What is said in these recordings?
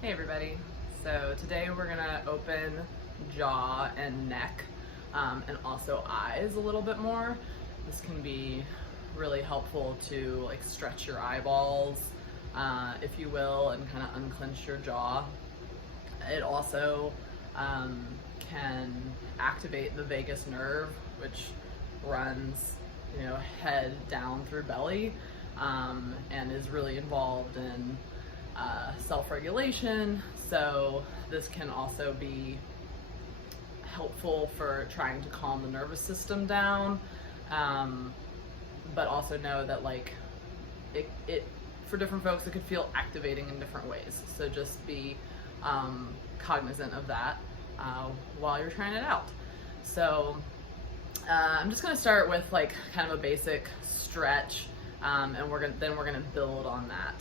Hey everybody. So today we're gonna open jaw and neck and also eyes a little bit more. This can be really helpful to like stretch your eyeballs, if you will, and kind of unclench your jaw. It also can activate the vagus nerve, which runs, head down through belly, and is really involved in self-regulation. So this can also be helpful for trying to calm the nervous system down, but also know that like it for different folks it could feel activating in different ways. So just be cognizant of that while you're trying it out. So I'm just going to start with like kind of a basic stretch, and we're gonna build on that.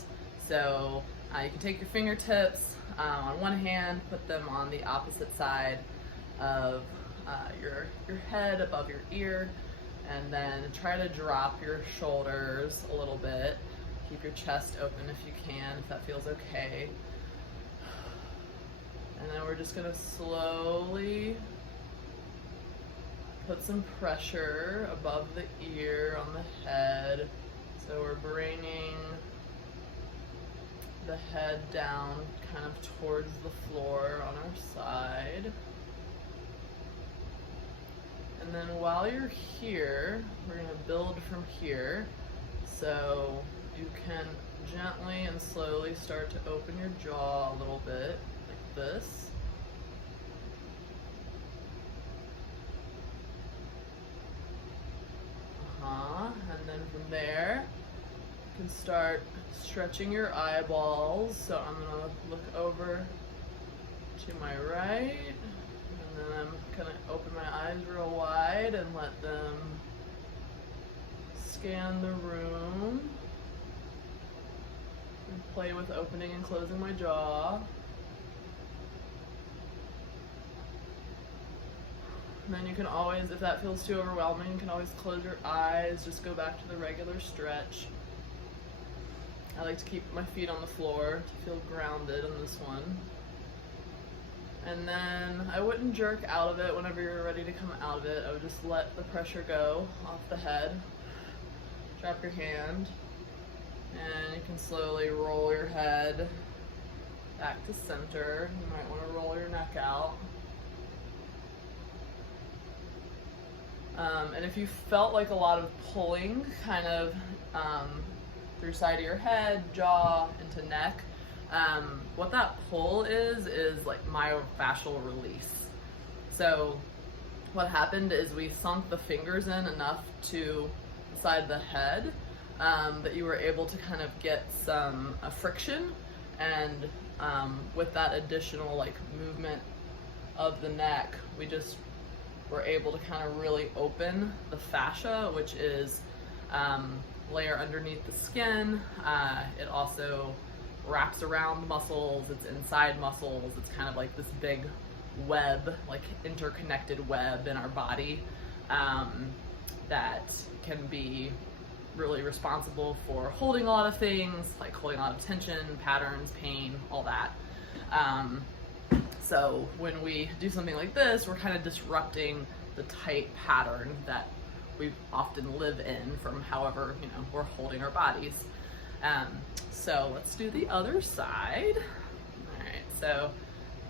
So you can take your fingertips on one hand, put them on the opposite side of your head above your ear, and then try to drop your shoulders a little bit. Keep your chest open if you can, if that feels okay. And then we're just gonna slowly put some pressure above the ear on the head. So we're bringing the head down kind of towards the floor on our side. And then while you're here, we're going to build from here. So you can gently and slowly start to open your jaw a little bit, like this. And then from there, you can start stretching your eyeballs. So I'm going to look over to my right, and then I'm going to open my eyes real wide and let them scan the room and play with opening and closing my jaw. And then you can always, if that feels too overwhelming, you can always close your eyes, just go back to the regular stretch. I like to keep my feet on the floor to feel grounded in this one. And then I wouldn't jerk out of it whenever you're ready to come out of it. I would just let the pressure go off the head. Drop your hand, and you can slowly roll your head back to center. You might want to roll your neck out. And if you felt like a lot of pulling kind of through side of your head, jaw, into neck, what that pull is like myofascial release. So what happened is we sunk the fingers in enough to the side of the head that you were able to kind of get some friction, and with that additional like movement of the neck, we just were able to kind of really open the fascia, which is layer underneath the skin. It also wraps around muscles, it's inside muscles, it's kind of like this big web, like interconnected web in our body, that can be really responsible for holding a lot of things, like holding a lot of tension, patterns, pain, all that. So when we do something like this, we're kind of disrupting the tight pattern that we often live in from however, we're holding our bodies. So let's do the other side. All right, so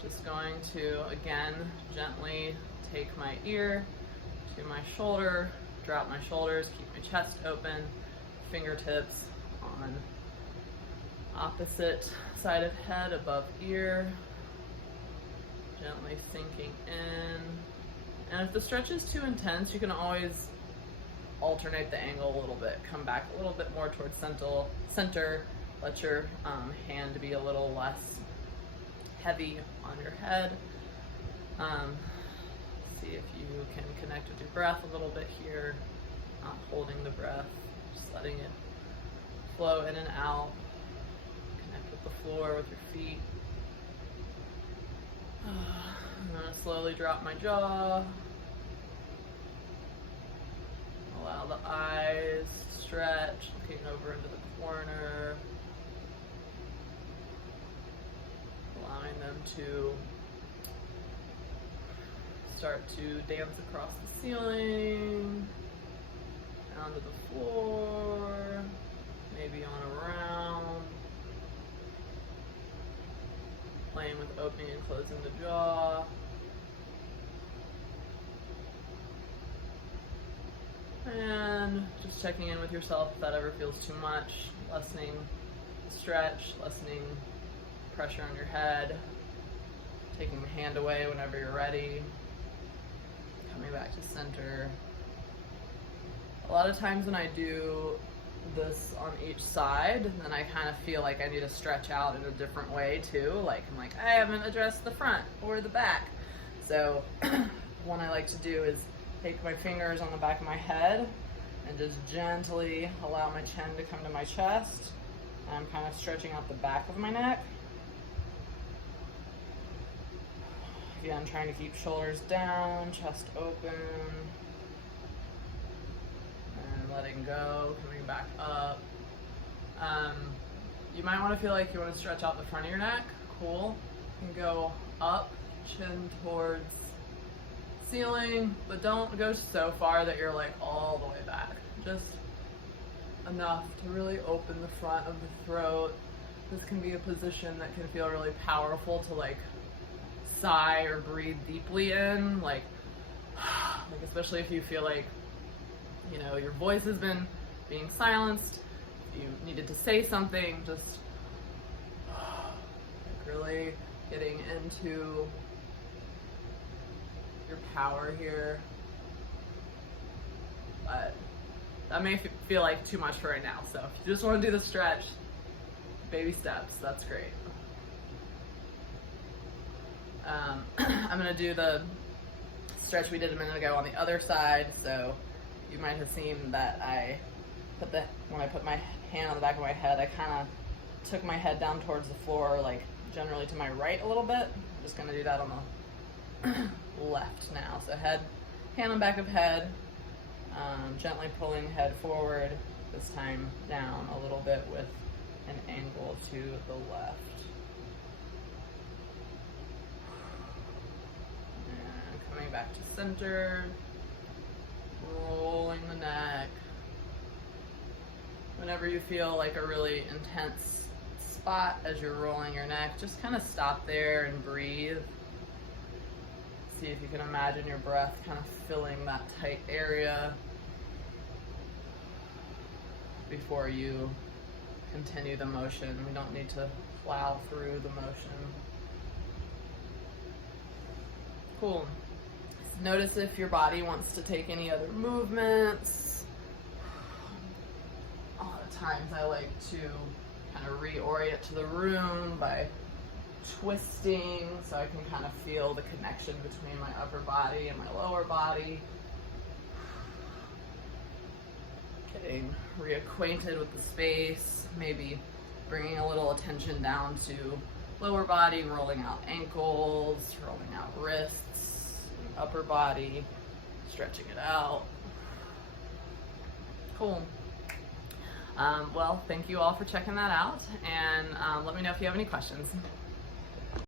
just going to, again, gently take my ear to my shoulder, drop my shoulders, keep my chest open, fingertips on opposite side of head above ear, gently sinking in. And if the stretch is too intense, you can always alternate the angle a little bit. Come back a little bit more towards center. Let your hand be a little less heavy on your head. See if you can connect with your breath a little bit here. Not holding the breath, just letting it flow in and out. Connect with the floor with your feet. I'm going to slowly drop my jaw. Allow the eyes to stretch, looking over into the corner. to start to dance across the ceiling, down to the floor, maybe on around, playing with opening and closing the jaw. And just checking in with yourself if that ever feels too much, lessening stretch, lessening pressure on your head, taking the hand away whenever you're ready, coming back to center. A lot of times when I do this on each side, then I kind of feel like I need to stretch out in a different way too. Like I'm like, I haven't addressed the front or the back. So one I like to do is take my fingers on the back of my head and just gently allow my chin to come to my chest. I'm kind of stretching out the back of my neck. Again, trying to keep shoulders down, chest open, and letting go, coming back up. You might want to feel like you want to stretch out the front of your neck. Cool. You can go up, chin towards ceiling, but don't go so far that you're like all the way back. Just enough to really open the front of the throat. This can be a position that can feel really powerful to like sigh or breathe deeply in, like especially if you feel like, you know, your voice has been being silenced, you needed to say something, just like really getting into your power here. But that may feel like too much for right now, so if you just want to do the stretch, baby steps, that's great. I'm going to do the stretch we did a minute ago on the other side, so you might have seen that when I put my hand on the back of my head, I kind of took my head down towards the floor, like generally to my right a little bit. I'm just going to do that on the left now. So hand on back of head, gently pulling head forward, this time down a little bit with an angle to the left. And coming back to center, rolling the neck. Whenever you feel like a really intense spot as you're rolling your neck, just kind of stop there and breathe. See if you can imagine your breath kind of filling that tight area before you continue the motion. We don't need to plow through the motion. Cool. Notice if your body wants to take any other movements. A lot of times I like to kind of reorient to the room by twisting, so I can kind of feel the connection between my upper body and my lower body. Getting reacquainted with the space, maybe bringing a little attention down to lower body, rolling out ankles, rolling out wrists, upper body, stretching it out. Cool. Well, thank you all for checking that out, and let me know if you have any questions.